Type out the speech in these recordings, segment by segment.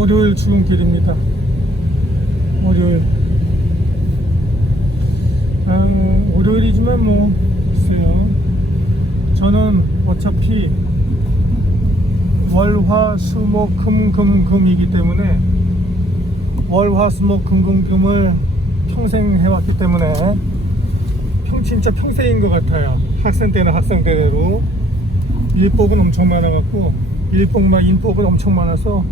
월요일 출근길입니다. 월요일. 아, 월요일이지만 뭐, 글쎄요. 저는 어차피 월 화 수 목 금 금 금이기 때문에 월 화 수 목 금 금 금을 평생 해왔기 때문에 평 진짜 평생인 것 같아요. 학생 때는 학생 때대로 일복은 엄청 많아갖고 일복만 인복은 엄청 많아서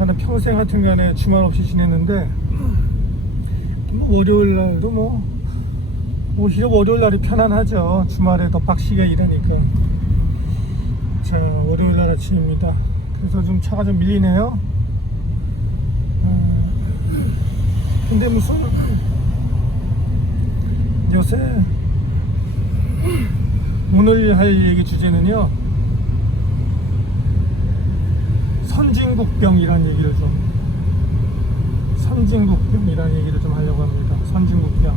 나는 평생 하여튼간에 주말 없이 지냈는데 뭐 월요일 날도 뭐 오히려 월요일 날이 편안하죠. 주말에 더 빡시게 일하니까. 자 월요일 날 아침입니다. 그래서 좀 차가 좀 밀리네요. 어, 근데 무슨 요새 오늘 할 얘기 주제는요 선진국병이란 얘기를 좀 선진국병이란 얘기를 좀 하려고 합니다. 선진국병.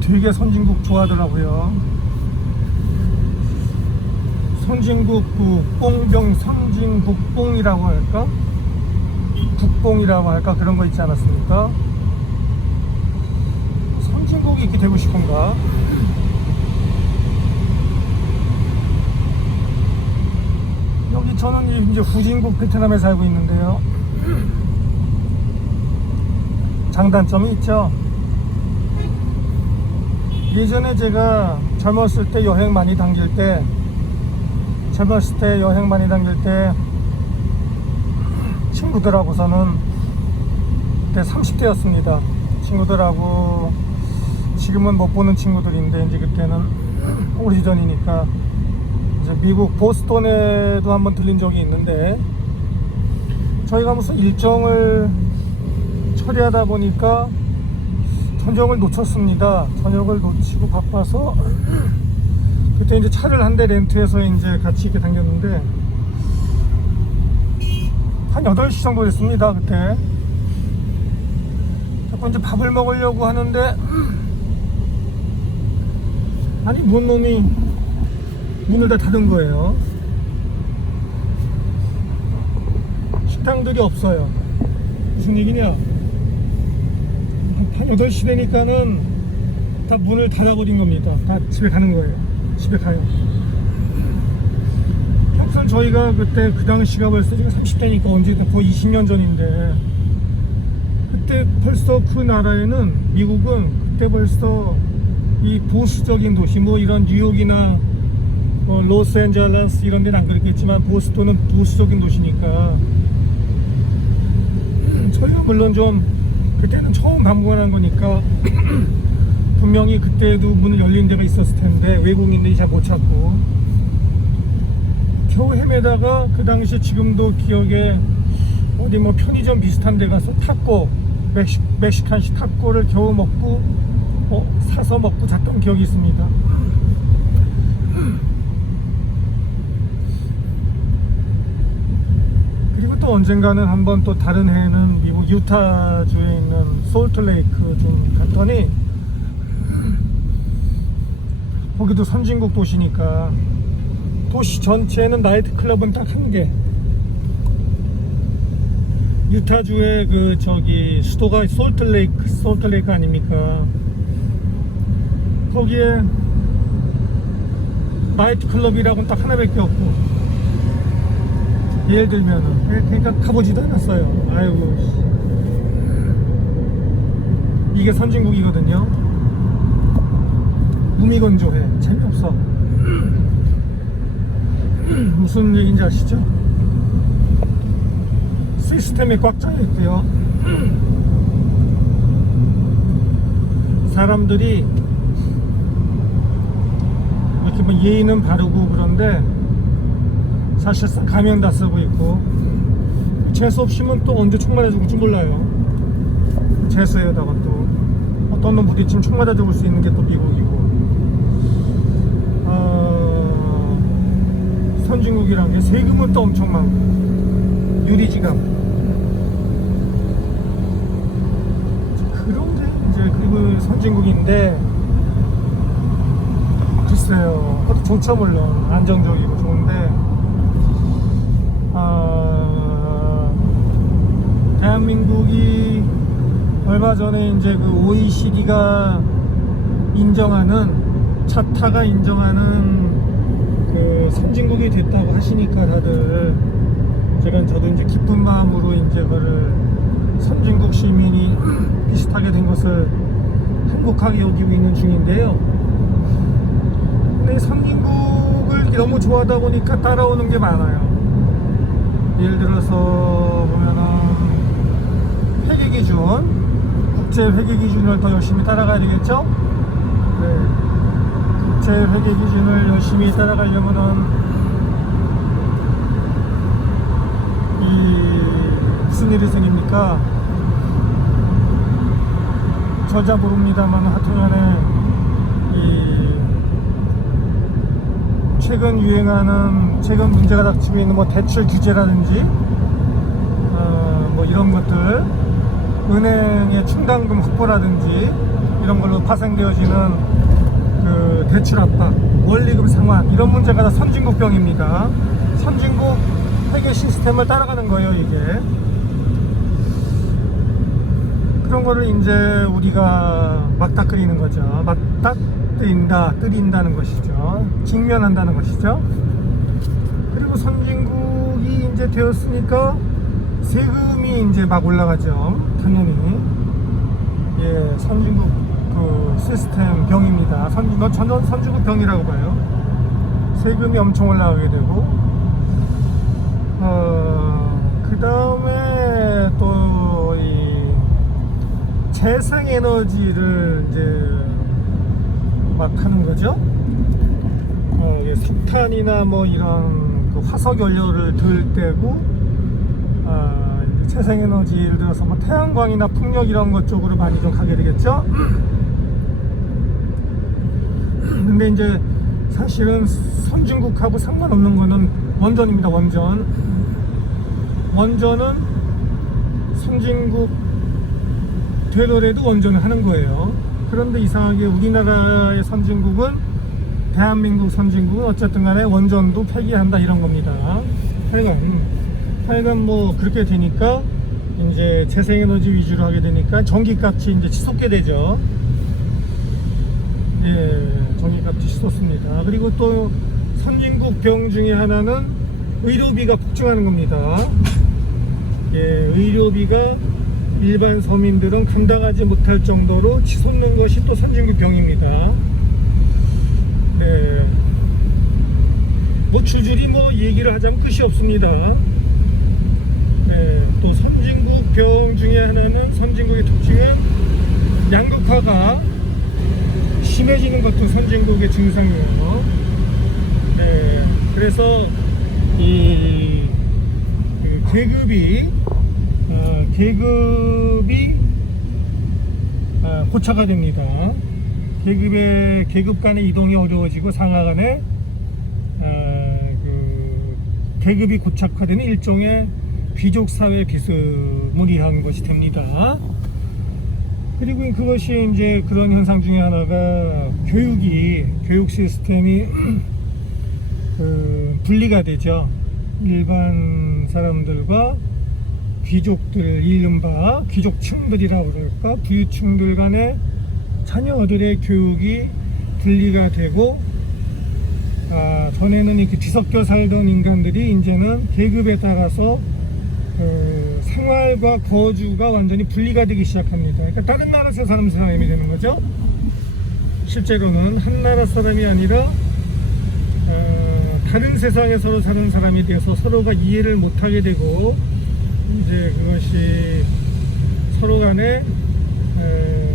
되게 선진국 좋아하더라고요. 선진국 그 뽕병 선진국뽕이라고 할까? 국뽕이라고 할까? 그런 거 있지 않았습니까? 선진국이 이렇게 되고 싶은가? 여기 저는 이제 후진국 베트남에 살고 있는데요. 장단점이 있죠. 예전에 제가 젊었을 때 여행 많이 당길 때, 젊었을 때 여행 많이 당길 때, 친구들하고서는 그때 30대였습니다. 친구들하고 지금은 못 보는 친구들인데 이제 그때는 오래전이니까 미국 보스턴에도 한번 들린 적이 있는데 저희가 무슨 일정을 처리하다 보니까 저녁을 놓쳤습니다. 저녁을 놓치고 바빠서 그때 이제 차를 한 대 렌트해서 이제 같이 이렇게 다녔는데 한 8시 정도 됐습니다. 그때 자꾸 이제 밥을 먹으려고 하는데 아니 뭔 놈이 문을 다 닫은 거예요. 식당들이 없어요. 무슨 얘기냐? 한 8시 되니까는 다 문을 닫아버린 겁니다. 다 집에 가는 거예요. 집에 가요. 평소에 저희가 그때 그 당시가 벌써 지금 30대니까 언제 거의 20년 전인데 그때 벌써 그 나라에는 미국은 그때 벌써 이 보수적인 도시 뭐 이런 뉴욕이나 뭐 로스앤젤레스 이런 데는 안 그렇겠지만 보스턴은 보수적인 도시니까 저희가 물론 좀 그때는 처음 방문한 거니까 분명히 그때도 문을 열린 데가 있었을 텐데 외국인들이 잘 못 찾고 겨우 헤매다가 그 당시 지금도 기억에 어디 뭐 편의점 비슷한 데 가서 타코 멕시, 멕시칸식 타코를 겨우 먹고 어, 사서 먹고 잤던 기억이 있습니다. 그리고 또 언젠가는 한번 또 다른 해에는 미국 유타주에 있는 솔트레이크 좀 갔더니 거기도 선진국 도시니까 도시 전체에는 나이트 클럽은 딱 한 개. 유타주의 그 저기 수도가 솔트레이크 솔트레이크 아닙니까? 거기에 나이트 클럽이라고는 딱 하나밖에 없고 예를 들면은 그러니까 가보지도 않았어요. 아이고 씨. 이게 선진국이거든요. 무미건조해 재미없어. 무슨 얘기인지 아시죠? 시스템이 꽉 짜여 있고요. 사람들이 이렇게 뭐 예의는 바르고 그런데 사실상 가면 다 쓰고 있고. 재수 없으면 또 언제 총 맞아 죽을지 몰라요. 재수에다가 또. 어떤 놈 부딪히면 총 맞아 죽을 수 있는 게 또 미국이고. 어, 선진국이란 게 세금은 또 엄청 많고. 유리지갑. 그런 게 이제 그리고 선진국인데 글쎄요. 그것도 물론. 안정적이고 좋은데 대한민국이 얼마 전에 이제 그 OECD가 인정하는 차타가 인정하는 그 선진국이 됐다고 하시니까 다들 제가 저도 이제 기쁜 마음으로 이제 그거를 선진국 시민이 비슷하게 된 것을 행복하게 여기고 있는 중인데요. 근데 선진국을 너무 좋아하다 보니까 따라오는 게 많아요. 예를 들어서 보면은 회계 기준, 국제 회계 기준을 더 열심히 따라가야 되겠죠? 네. 국제 회계 기준을 열심히 따라가려면은 이 무슨 일이 생깁니까? 저자 모릅니다만 하여튼간에 이 최근 유행하는 최근 문제가 닥치고 있는 뭐 대출 규제라든지 어, 뭐 이런 것들 은행의 충당금 확보라든지 이런 걸로 파생되어지는 그 대출 압박, 원리금 상환 이런 문제가 다 선진국병입니다. 선진국 회계 시스템을 따라가는 거예요 이게. 그런 거를 이제 우리가 막다끓이는 거죠. 막다뜨린다, 뜨린다는 것이죠. 직면한다는 것이죠. 그리고 선진국이 이제 되었으니까 세금이 이제 막 올라가죠. 당연히. 예, 선진국 그 시스템 병입니다. 선진, 전 선진국 병이라고 봐요. 세금이 엄청 올라가게 되고, 어, 그 다음에 또, 이, 재생 에너지를 이제 막 하는 거죠. 어, 예, 석탄이나 뭐 이런 그 화석 연료를 들 때고, 아, 이제 재생에너지 예를 들어서 뭐 태양광이나 풍력 이런 것 쪽으로 많이 좀 가게 되겠죠. 근데 이제 사실은 선진국하고 상관없는 거는 원전입니다. 원전. 원전은 선진국 되더라도 원전을 하는 거예요. 그런데 이상하게 우리나라의 선진국은 대한민국 선진국은 어쨌든 간에 원전도 폐기한다 이런 겁니다. 하여간, 하여간 뭐 그렇게 되니까 이제 재생에너지 위주로 하게 되니까 전기값이 이제 치솟게 되죠. 예, 전기값이 치솟습니다. 그리고 또 선진국 병 중에 하나는 의료비가 폭증하는 겁니다. 예, 의료비가 일반 서민들은 감당하지 못할 정도로 치솟는 것이 또 선진국 병입니다. 네. 뭐 줄줄이 뭐 얘기를 하자면 끝이 없습니다. 네, 또 선진국 병 중에 하나는 선진국의 특징은 양극화가 심해지는 것도 선진국의 증상이에요. 네, 그래서 이 그 계급이 어, 계급이 어, 고차가 됩니다. 계급의 계급 간의 이동이 어려워지고 상하 간의 어, 그 계급이 고착화되는 일종의 귀족 사회 비스무리한 것이 됩니다. 그리고 그것이 이제 그런 현상 중에 하나가 교육이 교육 시스템이 그 분리가 되죠. 일반 사람들과 귀족들, 이른바 귀족층들이라고 그럴까, 부유층들 간의 자녀들의 교육이 분리가 되고, 아, 전에는 이렇게 뒤섞여 살던 인간들이 이제는 계급에 따라서 그 생활과 거주가 완전히 분리가 되기 시작합니다. 그러니까 다른 나라에서 사는 사람이 되는 거죠. 실제로는 한 나라 사람이 아니라 어, 다른 세상에서 사는 사람이 되어서 서로가 이해를 못하게 되고 이제 그것이 서로 간에 어,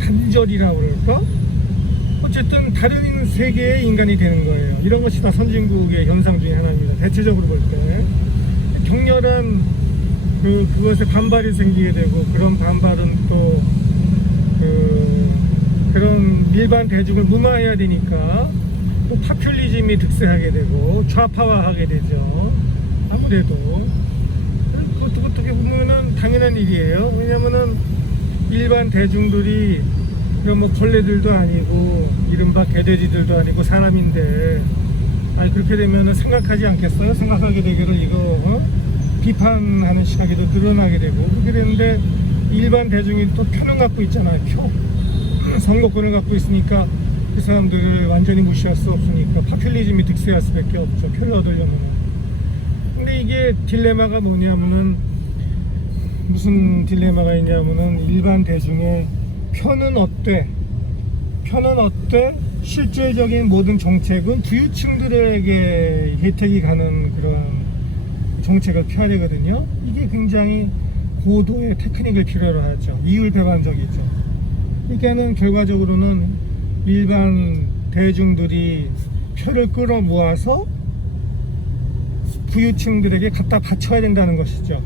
단절이라고 그럴까? 어쨌든 다른 세계의 인간이 되는 거예요. 이런 것이 다 선진국의 현상 중에 하나입니다. 대체적으로 볼 때. 격렬한 그, 그것에 반발이 생기게 되고 그런 반발은 또 그, 그런 일반 대중을 무마해야 되니까 또 파퓰리즘이 득세하게 되고 좌파화하게 되죠. 아무래도 그것도 어떻게 보면은 당연한 일이에요. 왜냐면은 일반 대중들이 그런 뭐 벌레들도 아니고 이른바 개돼지들도 아니고 사람인데 아니 그렇게 되면은 생각하지 않겠어요? 생각하게 되기를 이거 어? 비판하는 시각이 더 늘어나게 되고 그렇게 되는데 일반 대중이 또 표는 갖고 있잖아요. 표 선거권을 갖고 있으니까 그 사람들을 완전히 무시할 수 없으니까 파퓰리즘이 득세할 수밖에 없죠. 표를 얻으려면. 근데 이게 딜레마가 뭐냐면은 무슨 딜레마가 있냐면은 일반 대중의 표는 어때? 표는 어때? 실질적인 모든 정책은 부유층들에게 혜택이 가는 그런 정책을 펴야 되거든요. 이게 굉장히 고도의 테크닉을 필요로 하죠. 이율 배반적이죠. 그러니까는 결과적으로는 일반 대중들이 표를 끌어 모아서 부유층들에게 갖다 바쳐야 된다는 것이죠.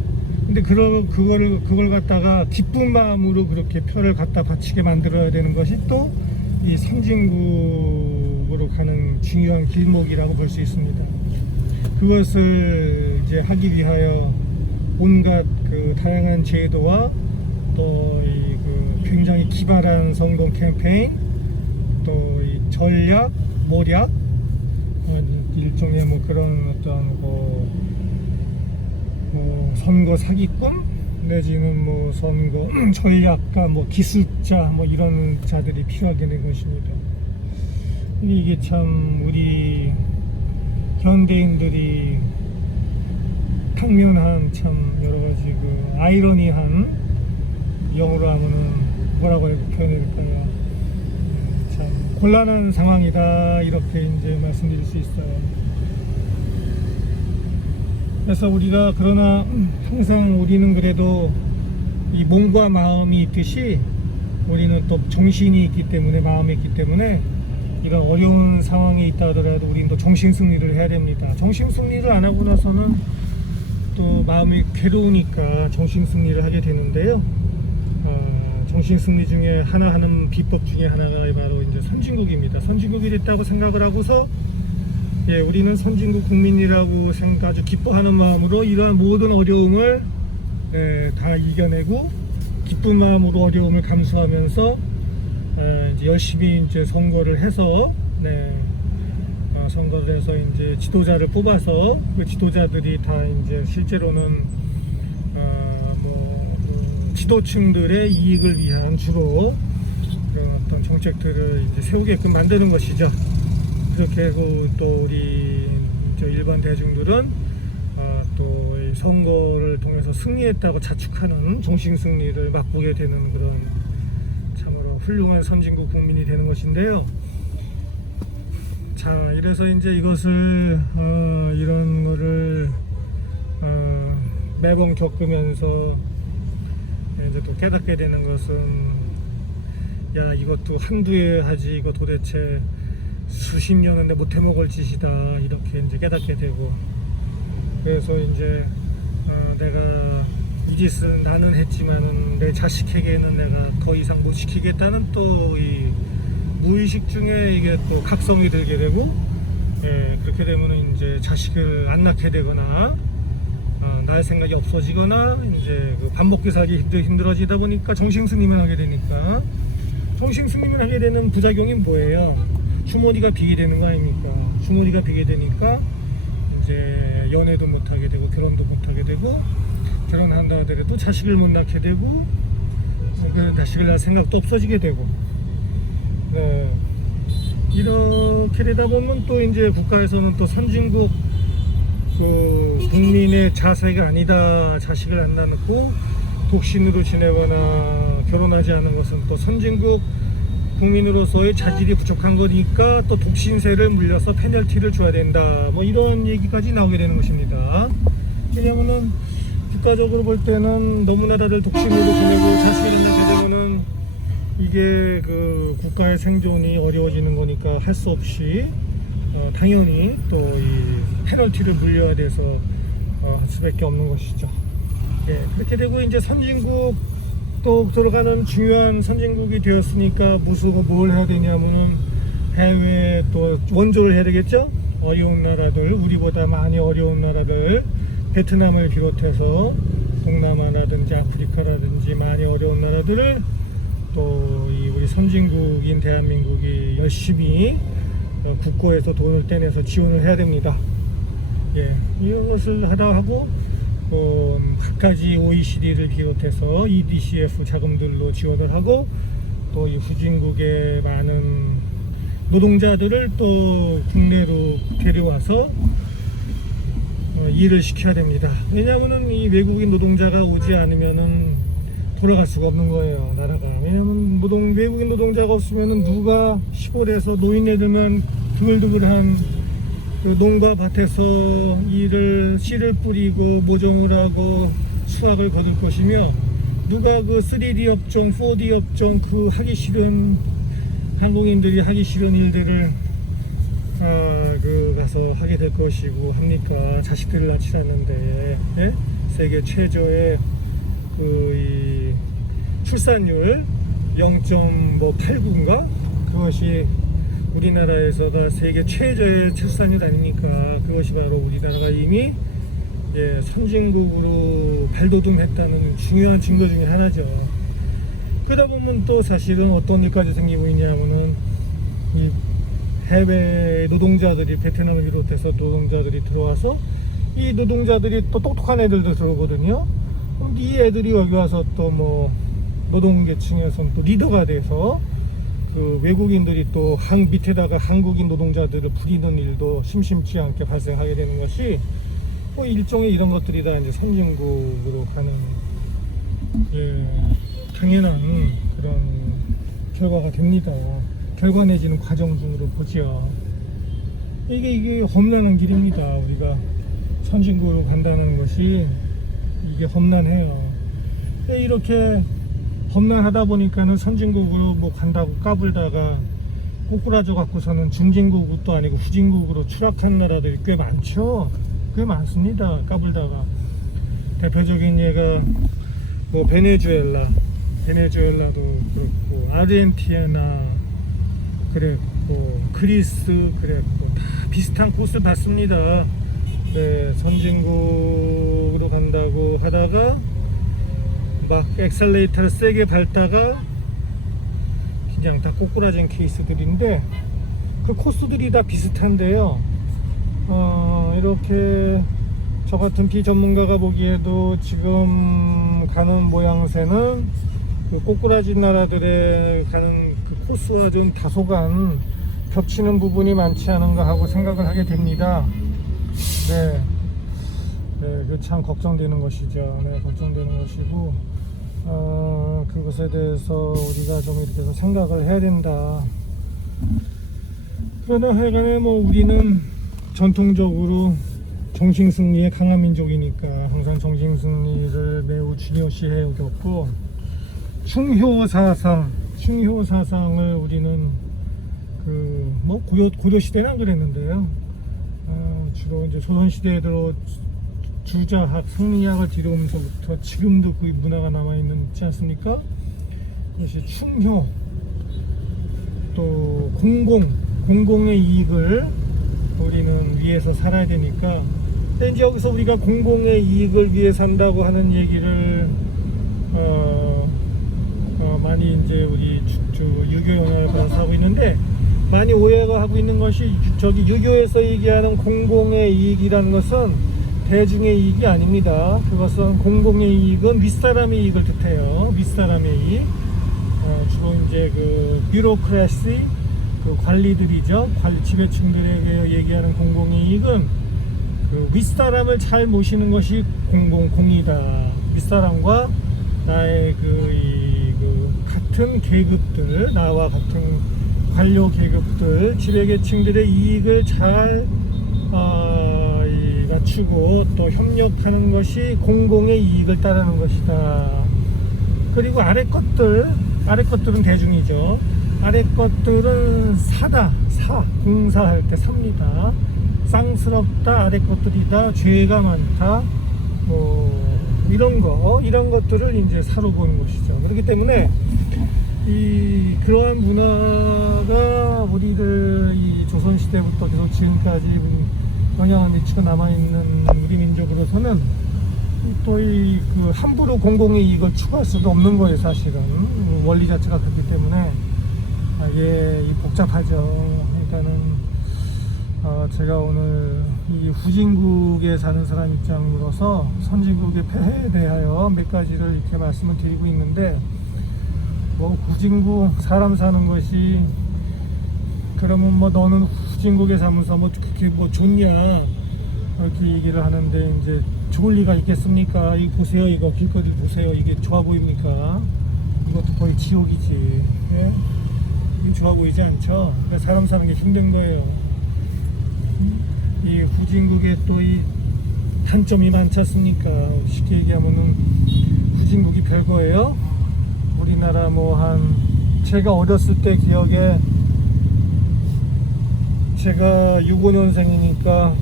근데 그러, 그거를, 그걸 갖다가 기쁜 마음으로 그렇게 표를 갖다 바치게 만들어야 되는 것이 또 이 선진국으로 가는 중요한 길목이라고 볼 수 있습니다. 그것을 이제 하기 위하여 온갖 그 다양한 제도와 또 이 그 굉장히 기발한 선거 캠페인 또 이 전략, 모략 어, 일종의 뭐 그런 어떤 뭐, 뭐 선거 사기꾼 내지는 뭐 선거 전략가 뭐 기술자 뭐 이런 자들이 필요하게 된 것입니다. 이게 참 우리 현대인들이 당면한 참 여러 가지 그 아이러니한 영어로 하면은 뭐라고 해야 표현해야? 음, 참 곤란한 상황이다 이렇게 이제 말씀드릴 수 있어요. 그래서 우리가 그러나 항상 우리는 그래도 이 몸과 마음이 있듯이 우리는 또 정신이 있기 때문에 마음이 있기 때문에 이런 어려운 상황에 있다 하더라도 우리는 또 정신 승리를 해야 됩니다. 정신 승리를 안 하고 나서는 또 마음이 괴로우니까 정신 승리를 하게 되는데요. 어, 정신 승리 중에 하나 하는 비법 중에 하나가 바로 이제 선진국입니다. 선진국이 됐다고 생각을 하고서 예, 우리는 선진국 국민이라고 생각 아주 기뻐하는 마음으로 이러한 모든 어려움을 예, 다 이겨내고 기쁜 마음으로 어려움을 감수하면서 예, 이제 열심히 이제 선거를 해서 네, 어, 선거를 해서 이제 지도자를 뽑아서 그 지도자들이 다 이제 실제로는 어, 뭐 그 지도층들의 이익을 위한 주로 그런 어떤 정책들을 이제 세우게끔 만드는 것이죠. 그렇게 하고 또 우리 저 일반 대중들은 아, 또이 선거를 통해서 승리했다고 자축하는 정신 승리를 맛보게 되는 그런 훌륭한 선진국 국민이 되는 것인데요. 자, 이래서 이제 이것을 어, 이런 거를 어, 매번 겪으면서 이제 또 깨닫게 되는 것은 야 이것도 한두에 하지 이거 도대체 수십 년은 내 못해 먹을 짓이다 이렇게 이제 깨닫게 되고 그래서 이제 어, 내가 이 짓을 나는 했지만은 내 자식에게는 내가 더 이상 못 시키겠다는 또 이 무의식 중에 이게 또 각성이 들게 되고 예, 그렇게 되면은 이제 자식을 안 낳게 되거나 어, 낳을 생각이 없어지거나 이제 그밥 먹기 살기 힘들, 힘들어지다 보니까 정신 승리만 하게 되니까 정신 승리만 하게 되는 부작용이 뭐예요? 주머니가 비게 되는 거 아닙니까? 주머니가 비게 되니까 이제 연애도 못 하게 되고 결혼도 못 하게 되고 결혼한다 하더라도 자식을 못 낳게 되고 그 자식을 낳을 생각도 없어지게 되고. 네. 이렇게 되다 보면 또 이제 국가에서는 또 선진국 그 국민의 자세가 아니다 자식을 안 낳고 독신으로 지내거나 결혼하지 않은 것은 또 선진국 국민으로서의 자질이 부족한 거니까 또 독신세를 물려서 페널티를 줘야 된다. 뭐 이런 얘기까지 나오게 되는 것입니다. 왜냐면은 국가적으로 볼 때는 너무나 다들 독신으로 지내고 자식을 낳게 되면은 이게 그 국가의 생존이 어려워지는 거니까 할 수 없이 어, 당연히 또 이 페널티를 물려야 돼서 어, 할 수밖에 없는 것이죠. 예, 그렇게 되고 이제 선진국 또 들어가는 중요한 선진국이 되었으니까 무수고 뭘 해야 되냐면은 해외 또 원조를 해야 되겠죠. 어려운 나라들, 우리보다 많이 어려운 나라들, 베트남을 비롯해서 동남아라든지 아프리카라든지 많이 어려운 나라들을 또이 우리 선진국인 대한민국이 열심히 어, 국고에서 돈을 떼내서 지원을 해야 됩니다. 예, 이런 것을 하다 하고 그 각가지 OECD를 비롯해서 EDCF 자금들로 지원을 하고 또 이 후진국의 많은 노동자들을 또 국내로 데려와서 어, 일을 시켜야 됩니다. 왜냐하면은 이 외국인 노동자가 오지 않으면은 돌아갈 수가 없는 거예요, 나라가. 왜냐면 노동 외국인 노동자가 없으면은 누가 시골에서 노인네들만 드글드글한 그 농가 밭에서 일을 씨를 뿌리고 모종을 하고 수확을 거둘 것이며 누가 그 3D 업종, 4D 업종 그 하기 싫은 한국인들이 하기 싫은 일들을 아, 그 가서 하게 될 것이고 합니까? 자식들을 낳지 않는데 예? 세계 최저의 그이 출산율 0.89인가 그것이 우리나라에서가 세계 최저의 출산율 아닙니까? 그것이 바로 우리나라가 이미 예, 선진국으로 발돋움했다는 중요한 증거 중에 하나죠. 그러다 보면 또 사실은 어떤 일까지 생기고 있냐면은 이 해외 노동자들이 베트남을 비롯해서 노동자들이 들어와서 이 노동자들이 또 똑똑한 애들도 들어오거든요. 그럼 이 애들이 여기 와서 또 뭐 노동계층에서는 또 리더가 돼서 그 외국인들이 또 한 밑에다가 한국인 노동자들을 부리는 일도 심심치 않게 발생하게 되는 것이 뭐 일종의 이런 것들이 다 이제 선진국으로 가는 예, 당연한 그런 결과가 됩니다. 결과 내지는 과정 중으로 보죠. 이게 이게 험난한 길입니다. 우리가 선진국으로 간다는 것이 이게 험난해요. 이렇게 험난하다 보니까는 선진국으로 뭐 간다고 까불다가 꼬꾸라져 갖고서는 중진국도 아니고 후진국으로 추락한 나라들이 꽤 많죠. 꽤 많습니다. 까불다가 대표적인 예가 뭐 베네수엘라, 베네수엘라도 그렇고 아르헨티나 그랬고 그리스 그랬고 다 비슷한 코스 봤습니다. 네, 선진국으로 간다고 하다가 막 엑셀레이터를 세게 밟다가 그냥 다 꼬꾸라진 케이스들인데 그 코스들이 다 비슷한데요. 어, 이렇게 저 같은 비전문가가 보기에도 지금 가는 모양새는 그 꼬꾸라진 나라들의 가는 그 코스와 좀 다소간 겹치는 부분이 많지 않은가 하고 생각을 하게 됩니다. 네. 네, 그참 걱정되는 것이죠. 네, 걱정되는 것이고, 어, 그것에 대해서 우리가 좀 이렇게 해서 생각을 해야 된다. 그러나 하여간에 뭐 우리는 전통적으로 정신승리에 강한 민족이니까 항상 정신승리를 매우 중요시해 오겼고, 충효사상, 충효사상을 우리는 그 뭐 고려 고려 시대는 안 그랬는데요. 어, 주로 이제 조선 시대에 들어 주자학, 승리학을 뒤로오면서부터 지금도 그 문화가 남아 있는 있지 않습니까? 그것이 충효 또 공공 공공의 이익을 우리는 위해서 살아야 되니까 근데 이제 여기서 우리가 공공의 이익을 위해 산다고 하는 얘기를 어, 어, 많이 이제 우리 주, 주 유교 연합을 받아서 하고 있는데 많이 오해가 하고 있는 것이 저기 유교에서 얘기하는 공공의 이익이라는 것은 대중의 이익이 아닙니다. 그것은 공공의 이익은 윗사람의 이익을 뜻해요. 윗사람의 이익. 어, 주로 이제 그 뷰로크래시 그 관리들이죠. 관리 지배층들에게 얘기하는 공공의 이익은 그 윗사람을 잘 모시는 것이 공공 공이다. 윗사람과 나의 그 같은 계급들, 나와 같은 관료 계급들, 지배계층들의 이익을 잘 어, 이, 갖추고 또 협력하는 것이 공공의 이익을 따르는 것이다. 그리고 아래 것들, 아래 것들은 대중이죠. 아래 것들은 사다, 사, 공사할 때 삽니다. 쌍스럽다, 아래 것들이다, 죄가 많다, 뭐, 이런 거, 이런 것들을 이제 사로 보는 것이죠. 그렇기 때문에 이 그러한 문화가 우리를 이 조선 시대부터 계속 지금까지 영향을 미치고 남아 있는 우리 민족으로서는 또 이 그 함부로 공공의 이익을 추구할 수도 없는 거예요 사실은 원리 자체가 그렇기 때문에 아, 예, 이 복잡하죠. 그러니 어, 제가 오늘 이 후진국에 사는 사람 입장으로서 선진국의 폐해에 대하여 몇 가지를 이렇게 말씀을 드리고 있는데 뭐 후진국 사람 사는 것이 그러면 뭐 너는 후진국에 사면서 뭐 그렇게 뭐 좋냐 이렇게 얘기를 하는데 이제 좋을 리가 있겠습니까? 이거 보세요 이거 길거리 보세요 이게 좋아 보입니까? 이것도 거의 지옥이지 예? 좋아 보이지 않죠? 그러니까 사람 사는 게 힘든 거예요 이 후진국에 또이 단점이 많지 않습니까? 쉽게 얘기하면은 후진국이 별거예요. 우리나라 뭐 한 제가 어렸을 때 기억에 제가 65년생이니까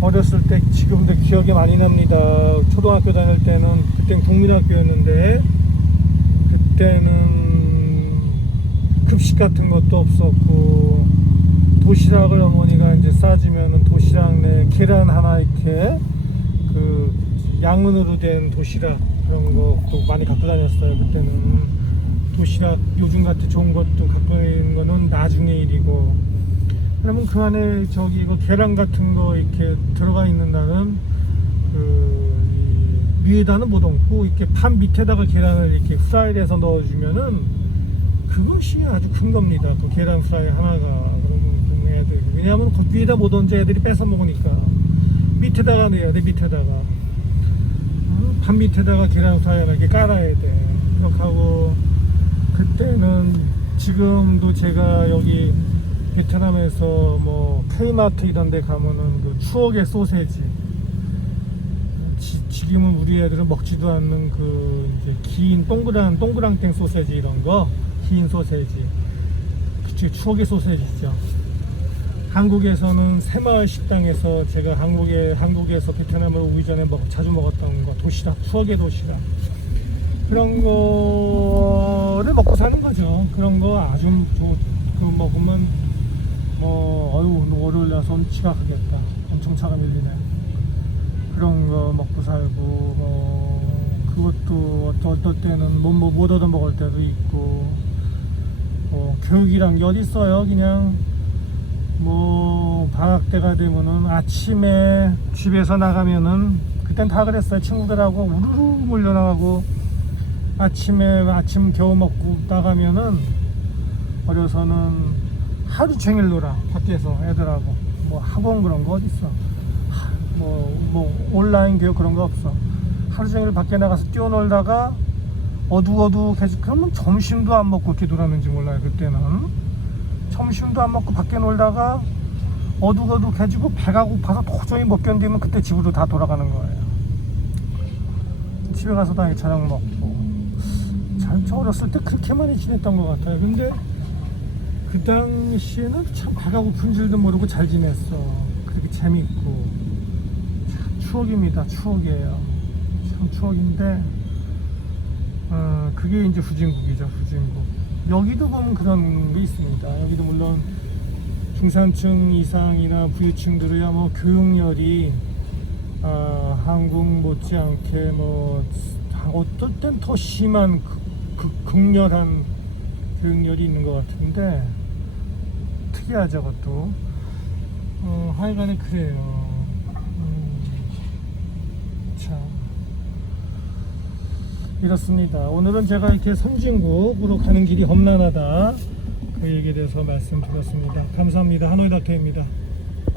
어렸을 때 지금도 기억이 많이 납니다. 초등학교 다닐 때는 그땐 국민학교였는데 그때는 급식 같은 것도 없었고 도시락을 어머니가 이제 내 이렇게 그 양은으로 된 도시락 그런 것도 많이 갖고 다녔어요. 그때는. 도시락 요즘 같은 좋은 것도 갖고 있는 거는 나중에 일이고. 그러면 그 안에 저기 이거 계란 같은 거 이렇게 들어가 있는 날은 그 이, 위에다는 못 얹고 이렇게 판 밑에다가 계란을 이렇게 후라이를 해서 넣어주면은 그것이 아주 큰 겁니다. 그 계란 프라이 하나가. 그러면 좀 애들 왜냐하면 그 위에다 못 얹어 애들이 뺏어 먹으니까 밑에다가 넣어야 돼 밑에다가 어? 판 밑에다가 계란 프라이 하나 이렇게 깔아야 돼. 그렇게 하고 그때는 지금도 제가 여기 베트남에서 뭐 K마트 이런 데 가면은 그 추억의 소세지 지, 지금은 우리 애들은 먹지도 않는 그 이제 긴 동그란 동그랑땡 소세지 이런 거 긴 소세지 그치 추억의 소세지죠 한국에서는 새마을 식당에서 제가 한국에 한국에서 베트남을 오기 전에 먹, 자주 먹었던 거 도시락 추억의 도시락. 그런 거를 먹고 사는 거죠. 그런 거 아주 좋, 그 먹으면 뭐 어휴 월요일 나서 지각하겠다. 엄청 차가 밀리네. 그런 거 먹고 살고 뭐 그것도 어떨, 때는 못, 못, 못 얻어 먹을 때도 있고 뭐 교육이란 게 어디 있어요? 그냥 뭐 방학 때가 되면은 아침에 집에서 나가면은 그땐 다 그랬어요. 친구들하고 우르르 몰려나가고 아침에 아침 겨우 먹고 나가면은 어려서는 하루 종일 놀아 밖에서 애들하고. 뭐 학원 그런 거 어디 있어? 뭐, 뭐 온라인 교육 그런 거 없어. 하루 종일 밖에 나가서 뛰어놀다가 어두어두해지 그러면 점심도 안 먹고 이렇게 놀았는지 몰라요 그때는 점심도 안 먹고 밖에 놀다가 어둑어둑해지고 배가 고파서 도저히 못 견디면 그때 집으로 다 돌아가는 거예요. 집에 가서 당연히 저녁 먹고. 참저 어렸을 때 그렇게 많이 지냈던 것 같아요. 근데 그 당시에는 참 배가 고픈 줄도 모르고 잘 지냈어. 그렇게 재밌고. 참 추억입니다. 추억이에요. 참 추억인데 어, 그게 이제 후진국이죠 후진국 여기도 보면 그런 게 있습니다. 여기도 물론 중산층 이상이나 부유층들이야 뭐 교육열이 아, 한국 못지않게 뭐 어떨 땐 더 심한 극, 극, 극렬한 교육열이 있는 것 같은데 특이하죠 그것도. 어, 하여간에 그래요 음, 참 이렇습니다. 오늘은 제가 이렇게 선진국으로 가는 길이 험난하다. 그 얘기에 대해서 말씀드렸습니다. 감사합니다. 하노이 닥터입니다